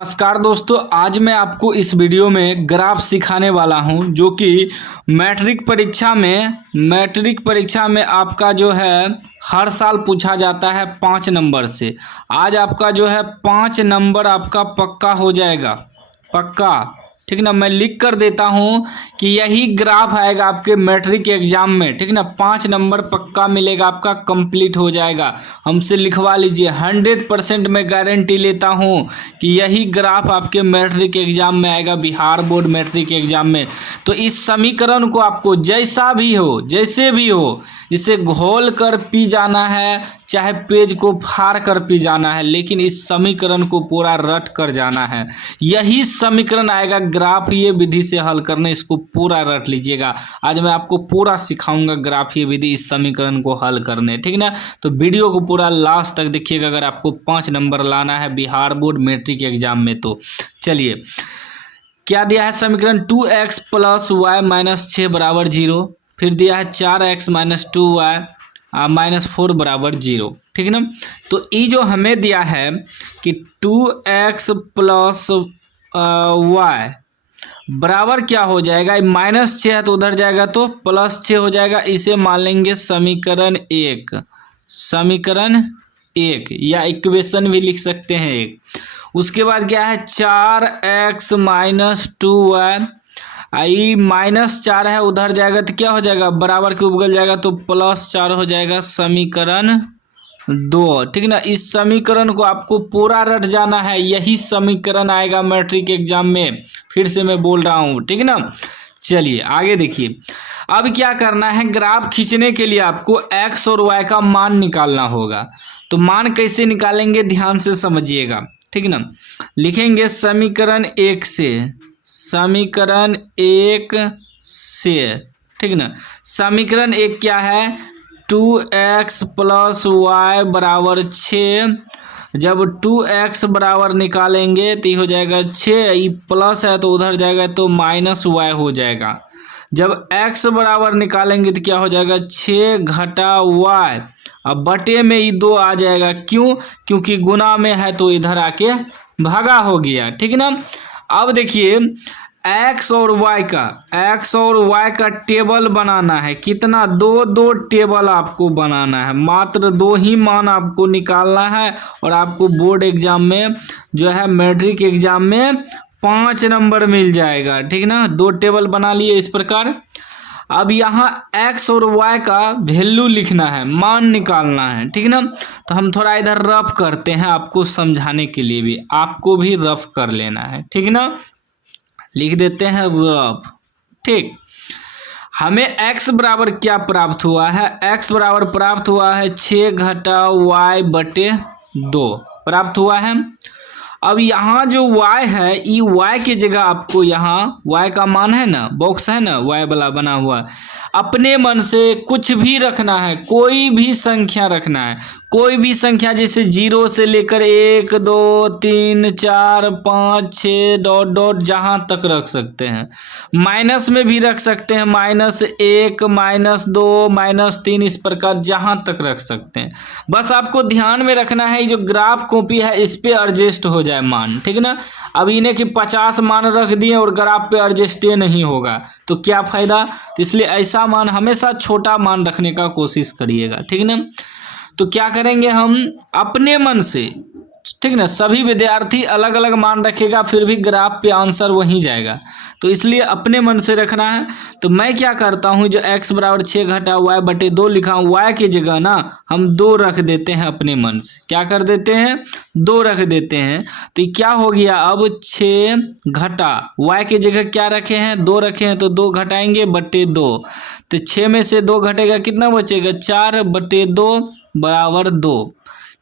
नमस्कार दोस्तों, आज मैं आपको इस वीडियो में ग्राफ सिखाने वाला हूं जो कि मैट्रिक परीक्षा में आपका जो है हर साल पूछा जाता है 5 नंबर से। आज आपका जो है 5 नंबर आपका पक्का हो जाएगा, पक्का। ठीक ना, मैं लिख कर देता हूं कि यही ग्राफ आएगा आपके मैट्रिक एग्जाम में। ठीक ना, 5 नंबर पक्का मिलेगा, आपका कंप्लीट हो जाएगा। हमसे लिखवा लीजिए, 100% मैं गारंटी लेता हूं कि यही ग्राफ आपके मैट्रिक एग्जाम में आएगा, बिहार बोर्ड मैट्रिक एग्जाम में। तो इस समीकरण को आपको जैसे भी हो इसे घोल कर पी जाना है, चाहे पेज को फाड़ कर पी जाना है, लेकिन इस समीकरण को पूरा रट कर जाना है। यही समीकरण आएगा ग्राफ, ये विधि से हल करने, इसको पूरा रट लीजिएगा। आज मैं आपको पूरा सिखाऊंगा ग्राफ, ये विधि इस समीकरण को हल करने। ठीक ना, तो वीडियो को पूरा लास्ट तक देखिएगा अगर आपको 5 नंबर लाना है बिहार बोर्ड मैट्रिक एग्जाम में। तो चलिए, क्या दिया है समीकरण, 2x + y - 6 = 0। फिर दिया है 4x - 2y - 4 = 0। ठीक ना, तो ये जो हमें दिया है कि 2x + y बराबर क्या हो जाएगा, -6 है तो उधर जाएगा तो +6 हो जाएगा। इसे मान लेंगे समीकरण 1, या इक्वेशन भी लिख सकते हैं 1। उसके बाद क्या है, 4x - 2y, -4 है उधर जाएगा तो क्या हो जाएगा, बराबर के उगल जाएगा तो +4 हो जाएगा, समीकरण 2। ठीक ना, इस समीकरण को आपको पूरा रट जाना है, यही समीकरण आएगा मैट्रिक एग्जाम में। फिर से मैं बोल रहा हूँ, ठीक ना। चलिए आगे देखिए, अब क्या करना है, ग्राफ खींचने के लिए आपको x और y का मान निकालना होगा। तो मान कैसे निकालेंगे, ध्यान से समझिएगा। ठीक ना, लिखेंगे समीकरण 1 से। ठीक ना, समीकरण 1 क्या है, 2x + y = 6। जब 2x बराबर निकालेंगे तो ये हो जाएगा 6, ये प्लस है तो उधर जाएगा तो -y हो जाएगा। जब x बराबर निकालेंगे तो क्या हो जाएगा, 6 - y। अब बटे में ये 2 आ जाएगा, क्यों, क्योंकि गुना में है तो इधर आके भागा हो गया। ठीक ना, अब देखिए x और y का टेबल बनाना है। कितना, 2 टेबल आपको बनाना है, मात्र 2 ही मान आपको निकालना है। और आपको बोर्ड एग्जाम में जो है मैट्रिक एग्जाम में 5 नंबर मिल जाएगा। ठीक ना, 2 टेबल बना लिए इस प्रकार। अब यहाँ x और y का वैल्यू लिखना है, मान निकालना है। ठीक ना, तो हम थोड़ा इधर रफ करते हैं आपको समझाने के लिए भी, आपको भी रफ कर लेना है। ठीक ना, लिख देते हैं रफ। ठीक, हमें x बराबर क्या प्राप्त हुआ है, x बराबर प्राप्त हुआ है 6 - y/2 प्राप्त हुआ है। अब यहाँ जो y है, ये y की जगह आपको यहाँ y का मान है ना, बॉक्स है ना y वाला बना हुआ, अपने मन से कुछ भी रखना है, कोई भी संख्या रखना है, कोई भी संख्या, जैसे 0 से लेकर 1 2 3 4 5 6 ... जहाँ तक रख सकते हैं। माइनस में भी रख सकते हैं, -1 -2 -3, इस प्रकार जहाँ तक रख सकते हैं। बस आपको ध्यान में रखना है, जो ग्राफ कॉपी है इस पे एडजस्ट हो जाए मान। ठीक ना, अब इन्हें कि 50 मान रख दिए और ग्राफ पे एडजस्ट नहीं होगा तो क्या फायदा। तो इसलिए ऐसा मान, हमेशा छोटा मान रखने का कोशिश करिएगा। ठीक ना, तो क्या करेंगे हम अपने मन से, ठीक ना, सभी विद्यार्थी अलग अलग मान रखेगा, फिर भी ग्राफ पे आंसर वहीं जाएगा, तो इसलिए अपने मन से रखना है। तो मैं क्या करता हूँ, जो x बराबर 6 - y/2 लिखा हूँ, y की जगह ना हम 2 रख देते हैं अपने मन से। क्या कर देते हैं, 2 रख देते हैं। तो ये क्या हो गया, अब 6 y की जगह क्या रखे हैं, 2 रखे हैं, तो 2 घटाएंगे /2। तो 6 में से 2 घटेगा, कितना बचेगा, 4/2 = 2।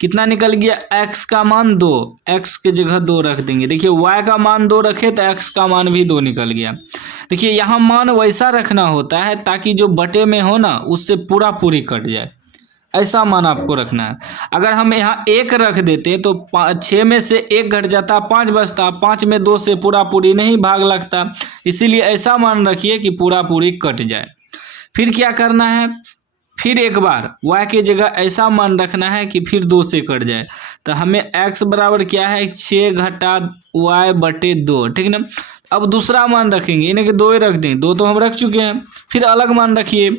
कितना निकल गया, x का मान 2, x के जगह 2 रख देंगे। देखिए y का मान 2 रखे तो x का मान भी 2 निकल गया। देखिए यहाँ मान वैसा रखना होता है ताकि जो बटे में हो ना उससे पूरी कट जाए, ऐसा मान आपको रखना है। अगर हम यहाँ 1 रख देते तो 6 में से 1 घट जाता, 5 बचता, 5 में 2 से पूरी नहीं भाग लगता, इसीलिए ऐसा मान रखिए कि पूरी कट जाए। फिर क्या करना है, फिर एक बार y की जगह ऐसा मान रखना है कि फिर 2 से कट जाए। तो हमें x बराबर क्या है, 6 घटा y बटे 2, ठीक ना। अब दूसरा मान रखेंगे, इन्हें कि 2 ही रख दें, 2 तो हम रख चुके हैं। फिर अलग मान रखिए,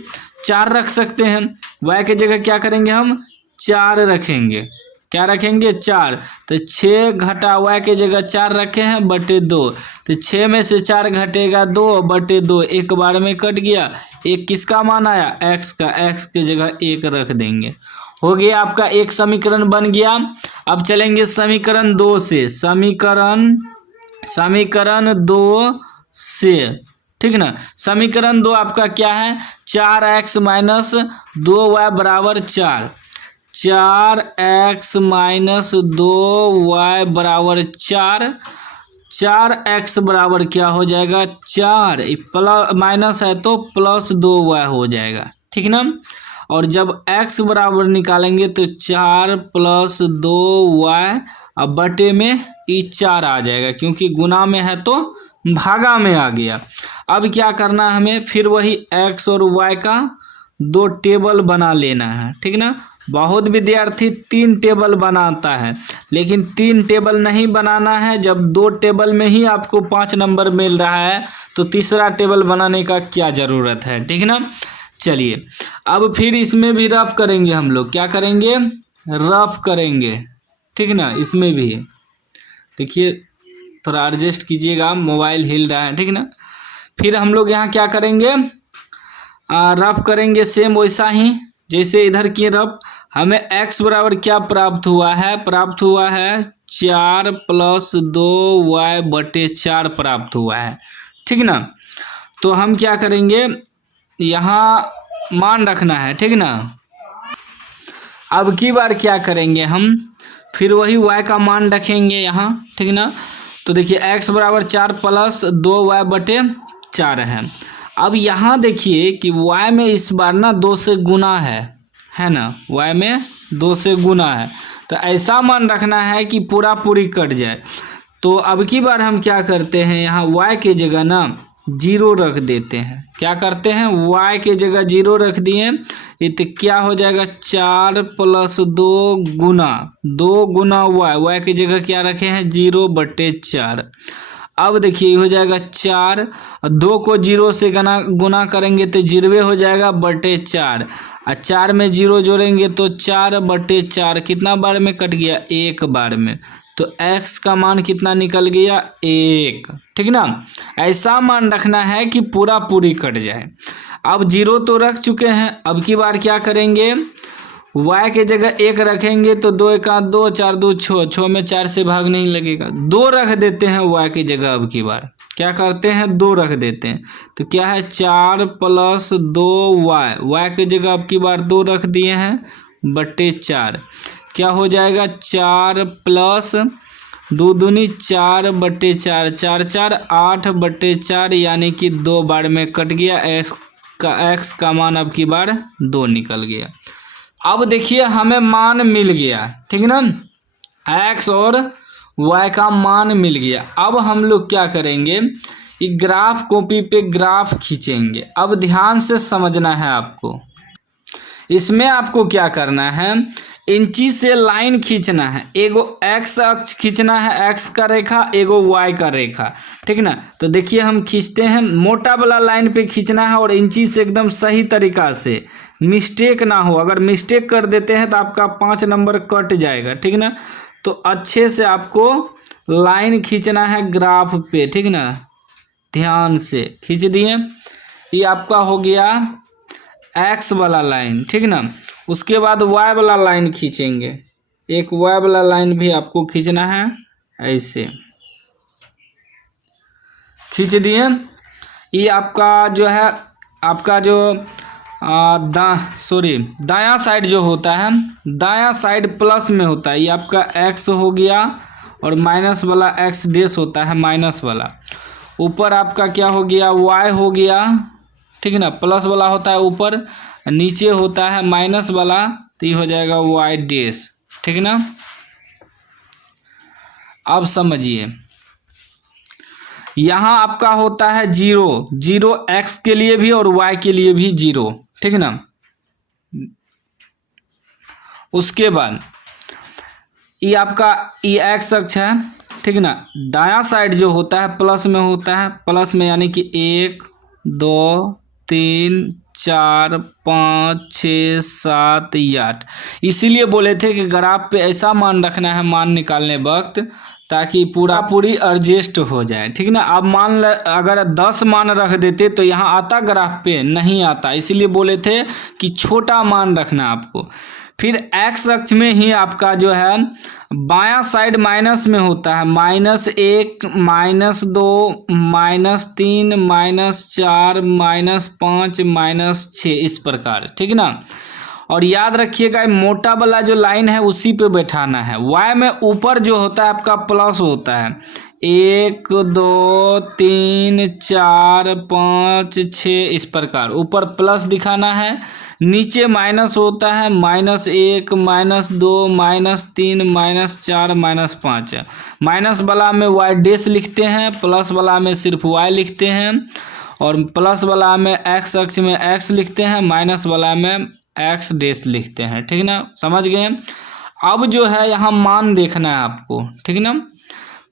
4 रख सकते हैं। y की जगह क्या करेंगे, हम 4 रखेंगे। क्या रखेंगे, 4। तो 6 घटा y की जगह 4 रखे हैं बटे 2। तो 6 में से 4 घटेगा 2 बटे 2, एक बार में कट गया। एक किसका मान आया, x का, x की जगह 1 रख देंगे। हो गया आपका एक समीकरण बन गया। अब चलेंगे समीकरण 2 से, समीकरण 2 से, ठीक ना। समीकरण 2 आपका क्या है, 4x माइनस 2y बराबर 4। 4x माइनस 2y बराबर 4। 4x बराबर क्या हो जाएगा, 4, प्लस माइनस है तो प्लस 2y हो जाएगा, ठीक ना। और जब x बराबर निकालेंगे तो 4 प्लस 2y, अब बटे में ये 4 आ जाएगा, क्योंकि गुना में है तो भागा में आ गया। अब क्या करना है हमें, फिर वही x और y का 2 टेबल बना लेना है, ठीक ना। बहुत विद्यार्थी 3 टेबल बनाता है, लेकिन 3 टेबल नहीं बनाना है। जब 2 टेबल में ही आपको 5 नंबर मिल रहा है तो तीसरा टेबल बनाने का क्या ज़रूरत है, ठीक ना। चलिए अब फिर इसमें भी रफ करेंगे हम लोग, क्या करेंगे, रफ करेंगे, ठीक ना। इसमें भी देखिए, थोड़ा एडजस्ट कीजिएगा, मोबाइल हिल रहा है, ठीक ना। फिर हम लोग यहाँ क्या करेंगे, रफ करेंगे सेम वैसा ही जैसे इधर किए रफ। हमें x बराबर क्या प्राप्त हुआ है, 4 प्लस 2y बटे 4 प्राप्त हुआ है, ठीक ना। तो हम क्या करेंगे, यहाँ मान रखना है, ठीक ना। अब की बार क्या करेंगे हम, फिर वही y का मान रखेंगे यहाँ, ठीक ना। तो देखिए x बराबर 4 प्लस 2y बटे 4 है। अब यहाँ देखिए कि y में इस बार ना 2 से गुना है ना, y में 2 से गुना है। तो ऐसा मान रखना है कि पूरा पूरी कट जाए। तो अब की बार हम क्या करते हैं, यहाँ y की जगह ना 0 रख देते हैं। क्या करते हैं, y की जगह 0 रख दिए, तो क्या हो जाएगा, 4 प्लस 2 गुना y की जगह क्या रखे हैं, 0 बटे 4। अब देखिए हो जाएगा 4, 2 को 0 से गुना करेंगे तो 0 हो जाएगा बटे 4, और 4 में 0 जोड़ेंगे तो 4 बटे 4 कितना बार में कट गया, एक बार में। तो x का मान कितना निकल गया, 1, ठीक ना। ऐसा मान रखना है कि पूरा पूरी कट जाए। अब 0 तो रख चुके हैं, अब की बार क्या करेंगे, y के जगह 1 रखेंगे तो 2 1 2, 4 2 6, 6 में 4 से भाग नहीं लगेगा, 2 रख देते हैं y की जगह। अब की बार क्या करते हैं, 2 रख देते हैं। तो क्या है, 4 प्लस 2y की जगह अब की बार 2 रख दिए हैं बटे 4। क्या हो जाएगा, 4 प्लस 2 दूनी 4 बटे 4, 4 4 8 बटे 4, यानी कि 2 बार में कट गया। x का मान अब की बार 2 निकल गया। अब देखिए हमें मान मिल गया, ठीक ना, x और y का मान मिल गया। अब हम लोग क्या करेंगे, ये ग्राफ कॉपी पे ग्राफ खींचेंगे। अब ध्यान से समझना है आपको, इसमें आपको क्या करना है, इंची से लाइन खींचना है। एगो x अक्ष खींचना है, x का रेखा, एगो y का रेखा, ठीक ना। तो देखिए हम खींचते हैं, मोटा वाला लाइन पे खींचना है और इंची से एकदम सही तरीका से, मिस्टेक ना हो। अगर मिस्टेक कर देते हैं तो आपका 5 नंबर कट जाएगा, ठीक ना। तो अच्छे से आपको लाइन खींचना है ग्राफ पे, ठीक ना। ध्यान से खींच दिए, ये आपका हो गया x वाला लाइन, ठीक ना। उसके बाद y वाला लाइन खींचेंगे, एक y वाला लाइन भी आपको खींचना है, ऐसे खींच दिए। ये आपका जो है, आपका जो दायां साइड जो होता है, दायां साइड प्लस में होता है, ये आपका x हो गया, और माइनस वाला x डेस होता है माइनस वाला। ऊपर आपका क्या हो गया, y हो गया, ठीक है ना, प्लस वाला होता है ऊपर, नीचे होता है माइनस वाला, तो ये हो जाएगा y डेस, ठीक ना। अब समझिए, यहाँ आपका होता है 0 x के लिए भी और y के लिए भी 0, ठीक है ना। उसके बाद ये आपका ये एक्स अक्ष है, ठीक ना। दायां साइड जो होता है प्लस में होता है, प्लस में यानी कि 1 2 3 4 5 6 7 8। इसीलिए बोले थे कि ग्राफ पे ऐसा मान रखना है मान निकालने वक्त, ताकि पूरी एडजस्ट हो जाए, ठीक ना। अब मान ल अगर 10 मान रख देते तो यहाँ आता ग्राफ पे, नहीं आता। इसीलिए बोले थे कि छोटा मान रखना आपको। फिर एक्स अक्ष में ही आपका जो है बायां साइड माइनस में होता है, -1 -2 -3 -4 -5 -6 इस प्रकार, ठीक ना। और याद रखिएगा मोटा वाला जो लाइन है उसी पे बैठाना है। वाई में ऊपर जो होता है आपका प्लस होता है, 1 2 3 4 5 6 इस प्रकार ऊपर प्लस दिखाना है। नीचे माइनस होता है, -1 -2 -3 -4 -5। माइनस वाला में वाई डैश लिखते हैं, प्लस वाला में सिर्फ वाई लिखते हैं, और प्लस वाला में एक्स अक्ष में एक्स लिखते हैं, माइनस वाला में एक्स डैश लिखते हैं, ठीक ना। समझ गए। अब जो है यहाँ मान देखना है आपको, ठीक ना।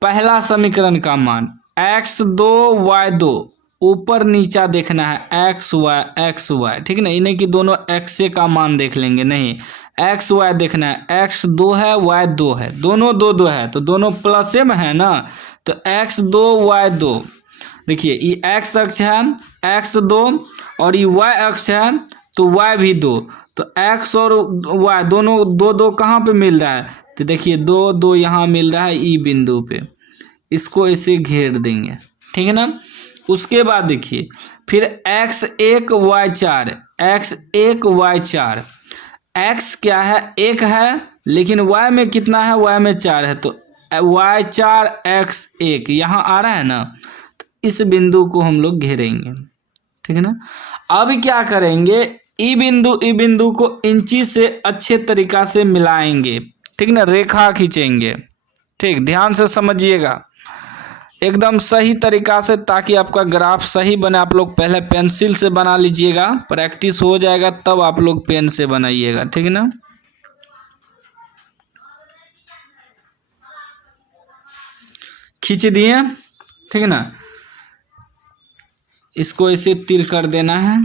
पहला समीकरण का मान x2 y2 ऊपर नीचा देखना है, एक्स वाई, ठीक ना। इन्हें कि दोनों x का मान देख लेंगे, नहीं एक्स वाई देखना है। x2 है y2 है, दोनों दो है तो दोनों प्लस में है ना, तो x2 y2। देखिए ये x अक्ष है x2 और ये y अक्ष है तो y भी 2, तो x और y दोनों दो कहाँ पे मिल रहा है, तो देखिए 2 यहाँ मिल रहा है ई बिंदु पे, इसको ऐसे घेर देंगे, ठीक है ना। उसके बाद देखिए फिर x1 y4, x1 y4, x क्या है 1 है, लेकिन y में कितना है, y में 4 है, तो y4 x1 यहाँ आ रहा है ना, तो इस बिंदु को हम लोग घेरेंगे, ठीक है ना। अब क्या करेंगे, ई बिंदु को इंची से अच्छे तरीका से मिलाएंगे, ठीक ना, रेखा खींचेंगे, ठीक। ध्यान से समझिएगा एकदम सही तरीका से, ताकि आपका ग्राफ सही बने। आप लोग पहले पेंसिल से बना लीजिएगा, प्रैक्टिस हो जाएगा तब आप लोग पेन से बनाइएगा, ठीक है ना। खींच दिए, ठीक है ना। इसको ऐसे तीर कर देना है,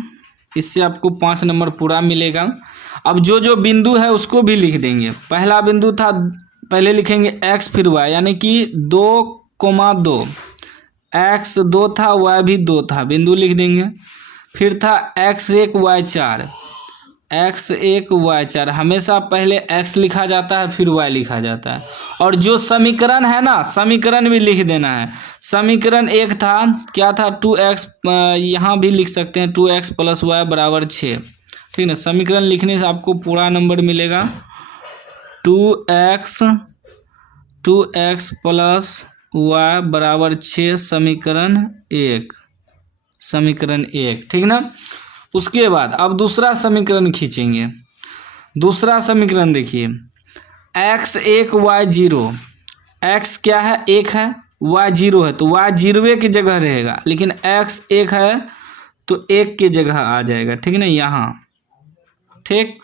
इससे आपको 5 नंबर पूरा मिलेगा। अब जो बिंदु है उसको भी लिख देंगे। पहला बिंदु था, पहले लिखेंगे x फिर y, यानी कि 2,2, x 2 था y भी 2 था, बिंदु लिख देंगे। फिर था x1 y4, x1 y4, हमेशा पहले x लिखा जाता है फिर y लिखा जाता है। और जो समीकरण है ना, समीकरण भी लिख देना है। समीकरण 1 था, क्या था 2x, यहाँ भी लिख सकते हैं 2x + y = 6, ठीक ना। समीकरण लिखने से आपको पूरा नंबर मिलेगा 2x + y = 6, समीकरण 1, ठीक ना। उसके बाद अब दूसरा समीकरण खींचेंगे। दूसरा समीकरण देखिए x1 y0, x क्या है 1 है, y 0 है, तो y 0 की जगह रहेगा, लेकिन x 1 है तो 1 की जगह आ जाएगा, ठीक है ना, यहाँ, ठीक।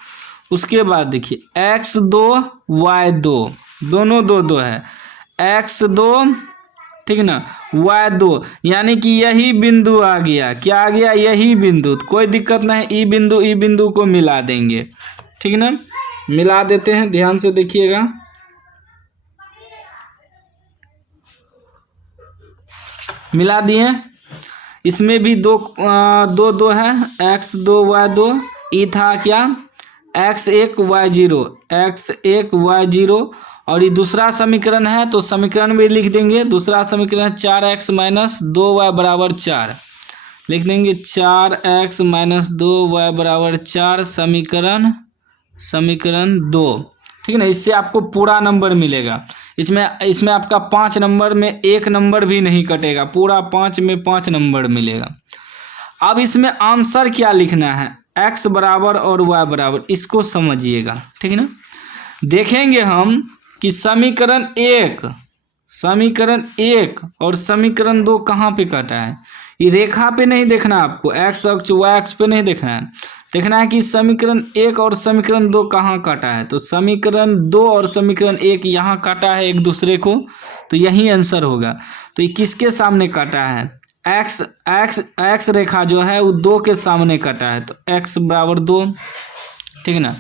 उसके बाद देखिए x2 y2, दोनों 2 है, x2, ठीक ना, y2, यानी कि यही बिंदु आ गया, क्या आ गया, यही बिंदु। तो कोई दिक्कत नहीं, ई बिंदु को मिला देंगे, ठीक ना। मिला देते हैं, ध्यान से देखिएगा। मिला दिए, इसमें भी दो है, x2 y2, ई था क्या x1 y0, और ये दूसरा समीकरण है तो समीकरण भी लिख देंगे। दूसरा समीकरण 4x - 2y = 4, लिख देंगे 4x - 2y = 4, समीकरण 2, ठीक है ना। इससे आपको पूरा नंबर मिलेगा। इसमें आपका 5 नंबर में 1 नंबर भी नहीं कटेगा, पूरा 5 में 5 नंबर मिलेगा। अब इसमें आंसर क्या लिखना है, x बराबर और y बराबर, इसको समझिएगा, ठीक है ना। देखेंगे हम कि समीकरण 1 और समीकरण 2 कहाँ पे कटा है। ये रेखा पे नहीं देखना आपको, x अक्ष y अक्ष पे नहीं देखना है। देखना है कि समीकरण 1 और समीकरण 2 कहाँ काटा है। तो समीकरण 2 और समीकरण 1 यहाँ काटा है एक दूसरे को, तो यही आंसर होगा। तो ये किसके सामने काटा है, एक्स रेखा जो है वो 2 के सामने काटा है, तो x बराबर 2, ठीक है ना,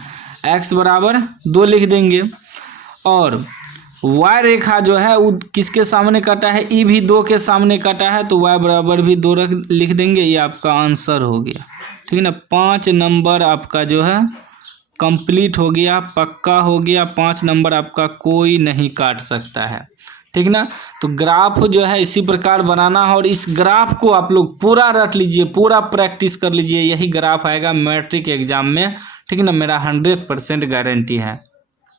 x बराबर 2 लिख देंगे। और y रेखा जो है वो किसके सामने काटा है, ई भी 2 के सामने काटा है, तो y बराबर भी 2 लिख देंगे। ये आपका आंसर हो गया, ठीक है ना। 5 नंबर आपका जो है कंप्लीट हो गया, पक्का हो गया। 5 नंबर आपका कोई नहीं काट सकता है, ठीक ना। तो ग्राफ जो है इसी प्रकार बनाना है, और इस ग्राफ को आप लोग पूरा रट लीजिए, पूरा प्रैक्टिस कर लीजिए। यही ग्राफ आएगा मैट्रिक एग्जाम में, ठीक है ना, मेरा 100% गारंटी है।